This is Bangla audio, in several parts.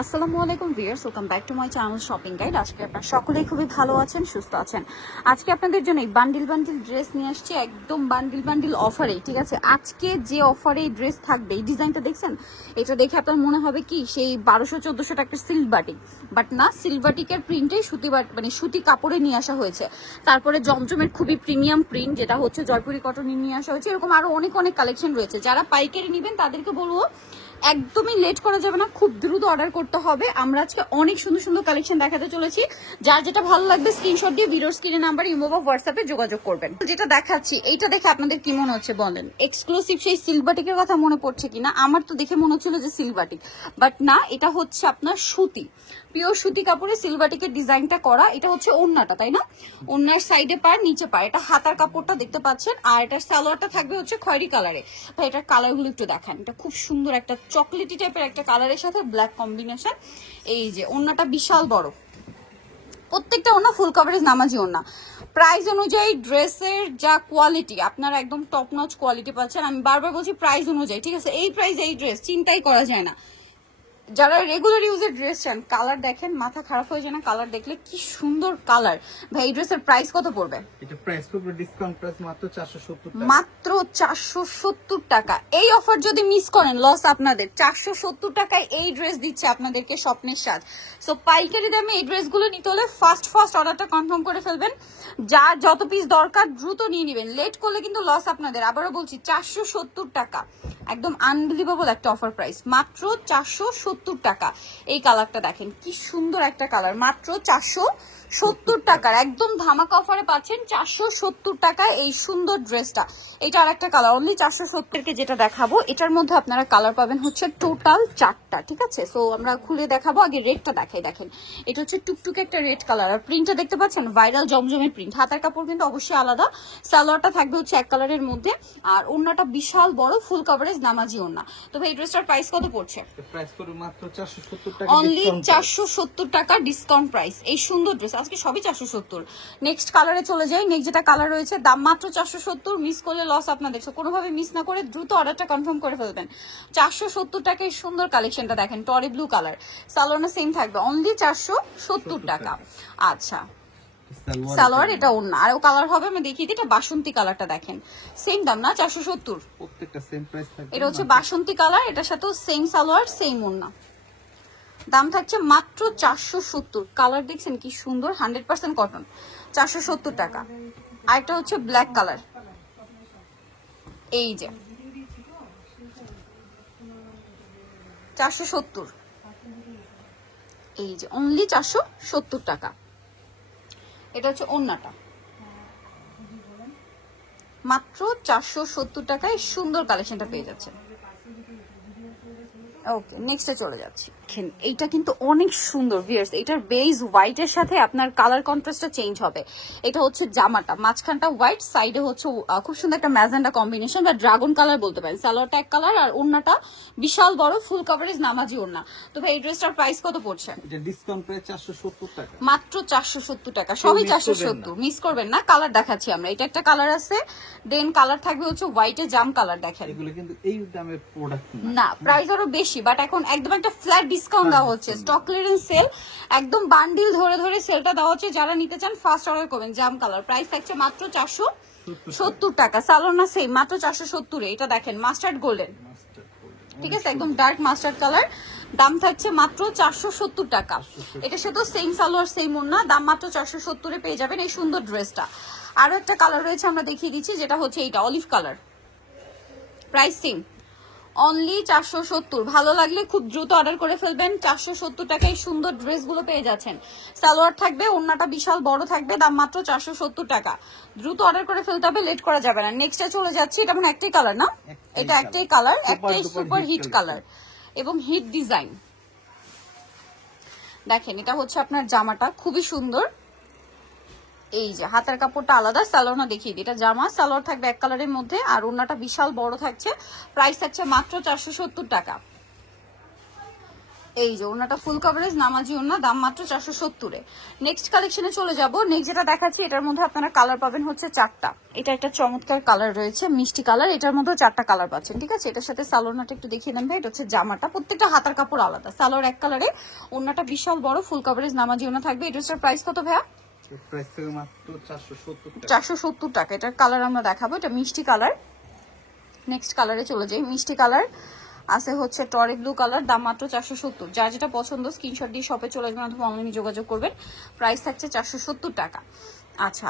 আসসালামু আলাইকুম viewers, welcome back to my channel shopping guide. আজকে আপনারা সকলেই খুবই ভালো আছেন, সুস্থ আছেন। আজকে আপনাদের জন্য বান্ডিল বান্ডিল ড্রেস নিয়ে আসছি, একদম বান্ডিল বান্ডিল অফারে। ঠিক আছে, আজকে যে অফারে এই ড্রেস থাকবে, এই ডিজাইনটা দেখছেন, এটা দেখে আপনার মনে হবে কি সেই 1200-1400 টাকার সিল্ক বাটিক, বাট না, সিল্ক বাটিকের প্রিন্টে সুতি মানে সুতি কাপড়ে নিয়ে আসা হয়েছে। তারপরে জমজমের খুবই প্রিমিয়াম প্রিন্ট, যেটা হচ্ছে জয়পুরি কটন নিয়ে আসা হয়েছে। এরকম আরো অনেক অনেক কালেকশন রয়েছে। যারা পাইকারি নেবেন তাদেরকে বলবো একদমই লেট করা যাবে না, খুব দ্রুত অর্ডার করতে হবে। আমরা আজকে অনেক সুন্দর সুন্দর কালেকশন দেখাতে চলেছি। যার যেটা ভালো লাগবে স্ক্রিনশট দিয়ে ভিডিওর স্ক্রিনে নাম্বার ইমো বা হোয়াটসঅ্যাপে যোগাযোগ করবেন। যেটা দেখাচ্ছি এইটা দেখে আপনাদের কি মনে হচ্ছে বলেন? এক্সক্লুসিভ সেই সিল্ক বাটিকের কথা মনে পড়ছে কিনা? আমার তো দেখে মনে হচ্ছিল যে সিল্ক বাটিক, বাট না, এটা হচ্ছে আপনার সুতি, পিওর সুতি কাপড়ে সিল্ক বাটিকের ডিজাইনটা করা। এটা হচ্ছে ওড়নাটা, তাই না? ওড়নার সাইডে পার, নিচে পার, এটা হাতার কাপড়টা দেখতে পাচ্ছেন। আর এটার সালোয়ারটা থাকবে হচ্ছে খয়েরি কালারে। ভাই এটার কালারগুলো একটু দেখান, এটা খুব সুন্দর একটা চকলেটি টাইপের একটা কালারের সাথে ব্ল্যাক কম্বিনেশন। এই যে ওড়নাটা বিশাল বড়, প্রত্যেকটা ওড়না ফুল কভারেজ নামাজি ওড়না। প্রাইস অনুযায়ী ড্রেসের যা কোয়ালিটি, আপনারা একদম টপ নচ কোয়ালিটি পাচ্ছেন। আমি বারবার বলছি প্রাইস অনুযায়ী, ঠিক আছে? এই প্রাইস এই ড্রেস চিন্তাই করা যায় না। যারা রেগুলার ইউজের ড্রেস চান, কালার দেখেন, মাথা খারাপ হয়ে যায় না কালার দেখলে? কি সুন্দর কালার। ভাই এই ড্রেসের প্রাইস কত পড়বে? এটা প্রাইস পড়বে ডিসকাউন্ট প্রাইস মাত্র 470 টাকা। মাত্র 470 টাকা। এই অফার যদি মিস করেন লস আপনাদের। 470 টাকায় এই ড্রেস দিচ্ছে আপনাদেরকে স্বপ্নের সাজ। সো পাইকারি দামে এই ড্রেসগুলো নিতে হলে ফার্স্ট অর্ডারটা কনফার্ম করে ফেলবেন। যার যত পিস দরকার দ্রুত নিয়ে নেবেন, লেট করলে কিন্তু লস আপনাদের। আবারও বলছি 470 টাকা, একদম আনবিলিভেবল একটা অফার প্রাইস, মাত্র 470 টাকা। এই কালারটা দেখেন কি সুন্দর একটা কালার, মাত্র 470 টাকার একদম ধামাকা অফারে পাচ্ছেন 470 টাকায় এই সুন্দর ড্রেসটা। এটা আর একটা কালার, অনলি 470 কে যেটা দেখাবো এটার মধ্যে আপনারা কালার পাবেন হচ্ছে টোটাল 4টা। ঠিক আছে, সো আমরা খুলে দেখাবো। আগে রেডটা দেখাই, দেখেন এটা হচ্ছে টুকটুকে একটা রেড কালার। আর প্রিন্টটা দেখতে পাচ্ছেন ভাইরাল জমজমের প্রিন্ট। হাতার কাপড় কিন্তু অবশ্যই আলাদা, সালোয়ারটা থাকবে হচ্ছে এক কালারের মধ্যে, আর ওড়নাটা বিশাল বড় ফুল কভারেজ নামাজি ওড়না। তো ভাই এই ড্রেসটার প্রাইস কত পড়ছে? প্রাইস পড়বে মাত্র 470 টাকা, অনলি 470 টাকা ডিসকাউন্ট প্রাইস। এই সুন্দর ড্রেস আজকে সবই 470। নেক্সট কালারে চলে যাই। নেক্সট যেটা কালার রয়েছে দাম মাত্র 470, মিস করলে লস আপনাদের। সো কোনোভাবে মিস না করে দ্রুত অর্ডারটা কনফার্ম করে ফেলবেন। 470 টাকায় সুন্দর কালেকশনটা দেখেন, টরি ব্লু কালার, সালোয়ারটা সেম থাকবে, অনলি 470 টাকা। আচ্ছা, সালোয়ার এটা ওড়না, আর ও কালার হবে আমি দেখিয়ে দিই। এটা বাসন্তী কালারটা দেখেন, সেম দাম না 470, প্রত্যেকটা সেম প্রাইস থাকবে। এটা হচ্ছে বাসন্তী কালার, এটার সাথেও সেম সালোয়ার সেম ওড়না, দাম থাকছে মাত্র 470। কালার দেখছেন কি সুন্দর, 100% কটন, 470 টাকা। আর একটা হচ্ছে ব্ল্যাক কালার, এই যে 470, এই যে অনলি 470 টাকা। এটা হচ্ছে ওড়নাটা, মাত্র 470 টাকায় সুন্দর কালেকশনটা পেয়ে যাচ্ছে। ওকে, নেক্সটে চলে যাচ্ছি। এইটা কিন্তু অনেক সুন্দর ভিউয়ার্স, এটার বেজ হোয়াইটের সাথে আপনার কালার কন্ট্রাস্টটা চেঞ্জ হবে। এটা হচ্ছে জামাটা, মাঝখানটা হোয়াইট, সাইডে হচ্ছে খুব সুন্দর একটা ম্যাজেন্ডা কম্বিনেশন বা ড্রাগন কালার বলতে পারেন। সালোয়ারটা এক কালার, আর ওড়নাটা বিশাল বড় ফুল কভারেজ নামাজি ওড়না। তো ভাই এই ড্রেসটার প্রাইস কত পড়ছে? এটা ডিসকাউন্ট প্রাইস 470 টাকা, মাত্র 470 টাকা, সবই 470, মিস করবেন না। কালার দেখাচ্ছি আমরা, এটা একটা কালার আছে, দেন কালার থাকবে হচ্ছে হোয়াইটে জাম কালার। দেখেন এগুলো কিন্তু এই দামের প্রোডাক্ট না, প্রাইস আরো বেশি, বাট এখন একদম একটা ফ্ল্যাট ডিসকাউন্ট দেওয়া হচ্ছে, স্টক ক্লিয়ারেন্স সেল, একদম বান্ডিল ধরে ধরে সেলটা দেওয়া হচ্ছে। যারা নিতে চান ফার্স্ট অর্ডার করবেন। জাম কালার, প্রাইস থাকছে মাত্র 470 টাকা। সালোনা সেম, মাত্র 470। এটা দেখেন মাস্টার্ড গোল্ডেন, ঠিক আছে, একদম ডার্ক মাস্টার্ড কালার, দাম থাকছে মাত্র 470 টাকা। এটার সাথে সেম সালোয়ার সেম ওড়না, দাম মাত্র 470 পেয়ে যাবেন এই সুন্দর ড্রেসটা। আরো একটা কালার রয়েছে আমরা দেখিয়ে দিচ্ছি, যেটা হচ্ছে এইটা olive colour, price same, only 470। ভালো লাগলে খুব দ্রুত অর্ডার করে ফেলবেন। 470 টাকায় সুন্দর ড্রেসগুলো পেয়ে যাচ্ছেন। সালোয়ার থাকবে, ওড়নাটা বিশাল বড় থাকবে, দাম মাত্র 470 টাকা। দ্রুত অর্ডার করে ফেলতে হবে, লেট করা যাবে না। নেক্সটে চলে যাচ্ছি। এটা মানে একটাই কালার না, এটা একটাই কালার, একটাই সুপার হিট কালার এবং হিট ডিজাইন। দেখেন এটা হচ্ছে আপনার জামাটা, খুবই সুন্দর। এই যে হাতার কাপড়টা আলাদা, সালোয়ারটা দেখিয়ে দিই। এটা জামা, সালোয়ার থাকবে এক কালারের মধ্যে, আর ওড়নাটা বিশাল বড় থাকছে। প্রাইস থাকছে মাত্র 470 টাকা। এই যে ওনাটা ফুল কভারেজ নামাজি ওনা, দাম মাত্র 470-এ। নেক্সট কালেকশনে চলে যাব। নেক্সট যেটা দেখাচ্ছি এটার মধ্যে আপনারা কালার পাবেন হচ্ছে 4টা। এটা একটা চমৎকার কালার রয়েছে, মিষ্টি কালার। এটার মধ্যে 4টা কালার পাচ্ছেন, ঠিক আছে। এটার সাথে সালোয়ারটা একটু দেখিয়ে দেন ভাই। এটা হচ্ছে জামাটা, প্রত্যেকটা হাতার কাপড় আলাদা। সালোয়ার এক কালারে, ওনাটা বিশাল বড় ফুল কভারেজ নামাজি ওনা থাকবে। এটার প্রাইস কত ভাইয়া? প্রাইস থেকে মাত্র 470 টাকা। 470 টাকা। এটার কালার আমরা দেখাবো, এটা মিষ্টি কালার। নেক্সট কালারে চলে যাই। মিষ্টি কালার আছে হচ্ছে টরি ব্লু কালার, দাম মাত্র 470। যার যেটা পছন্দ স্ক্রিনশট দিয়ে শপে চলে আসবেন অথবা অনলাইনে যোগাযোগ করবেন। প্রাইস থাকছে 470 টাকা। আচ্ছা,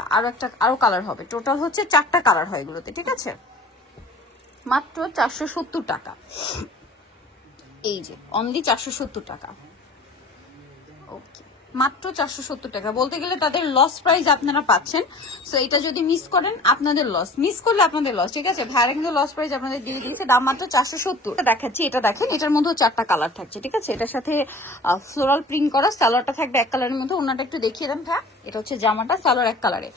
আরো কালার হবে। টোটাল হচ্ছে 4টা কালার হয় এগুলোতে, ঠিক আছে। মাত্র 470 টাকা। এই যে অনলি 470 টাকা। ওকে, মাত্র 470 টাকা। বলতে গেলে তাদের লস প্রাইস আপনারা পাচ্ছেন। সো এটা যদি মিস করেন আপনাদের লস, মিস করলে আপনাদের লস, ঠিক আছে। ভাইরা কিন্তু লস প্রাইস আপনাদের দিয়ে দিয়েছে, দাম মাত্র 470। দেখাচ্ছি, এটা দেখেন, এটার মধ্যেও 4টা কালার থাকছে, ঠিক আছে। এটার সাথে ফ্লোরাল প্রিন্ট করা সালোয়ারটা থাকবে এক কালারের মধ্যে। ওনাটা একটু দেখিয়ে দেন ভাই। এটা হচ্ছে জামাটা, সালোয়ার এক কালারে।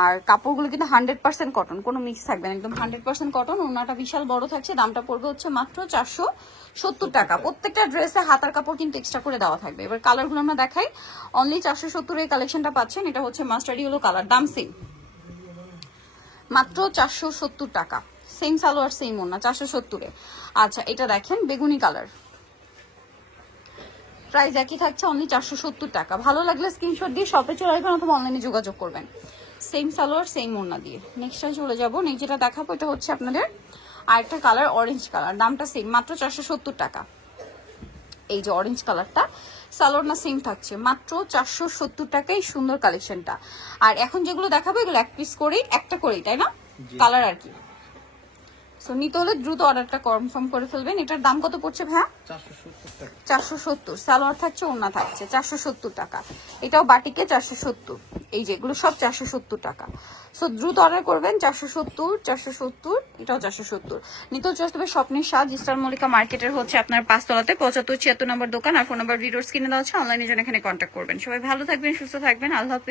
আর কাপড়গুলো কিন্তু 100% কটন, কোনো মিক্স থাকবে না, একদম 100% কটন। ওনাটা বিশাল বড় থাকছে, দামটা পড়বে হচ্ছে মাত্র 470 টাকা। প্রত্যেকটা ড্রেসে হাতার কাপড় কিন্তু এক্সট্রা করে দেওয়া থাকবে। এবার কালারগুলো আমরা দেখাই। অনলি 470 এই কালেকশনটা পাচ্ছেন। এটা হচ্ছে মাস্টার্ড ইয়েলো কালার, দাম সেম, মাত্র 470 টাকা। সেম সালোয়ার সেম ওনা, 470-এ। আচ্ছা, এটা দেখেন বেগুনি কালার, প্রাইস একই থাকছে, অনলি 470 টাকা। ভালো লাগলে স্ক্রিনশট দিয়ে শপে চলে আসবেন অথবা অনলাইনে যোগাযোগ করবেন। সেম সালোয়ার সেম ওড়না দিয়ে। নেক্সটটা চলে যাবো। নেক্সট যেটা দেখাবো এটা হচ্ছে আপনাদের আরেকটা কালার, অরেঞ্জ কালার, দামটা সেম, মাত্র 470 টাকা। এই যে অরেঞ্জ কালারটা, সালোয়ার না সেম থাকছে, মাত্র 470 টাকায় সুন্দর কালেকশনটা। আর এখন যেগুলো দেখাবো এগুলো এক পিস করেই, একটা করেই, তাই না? কালার আর কি। সো নিতে হলে দ্রুত অর্ডারটা কনফার্ম করে ফেলবেন। এটার দাম কত পড়ছে ভাইয়া? 470। সালোয়ার থাকছে, ওড়না থাকছে, 470 টাকা। এটাও বাটিকে 470। এই যে এগুলো সব 470 টাকা। সো দ্রুত অর্ডার করবেন। 470, এটাও 470। নিতে হচ্ছে তবে স্বপ্নের সাজ, স্টার মল্লিকা মার্কেটের হচ্ছে আপনার 5 তলাতে 75-76 নম্বর দোকান। আর ফোন নাম্বার ভিডিওর স্ক্রিনে দেওয়া আছে। অনলাইনে জন্য এখানে কন্ট্যাক্ট করবেন। সবাই ভালো থাকবেন, সুস্থ থাকবেন। আল্লাহ হাফেজ।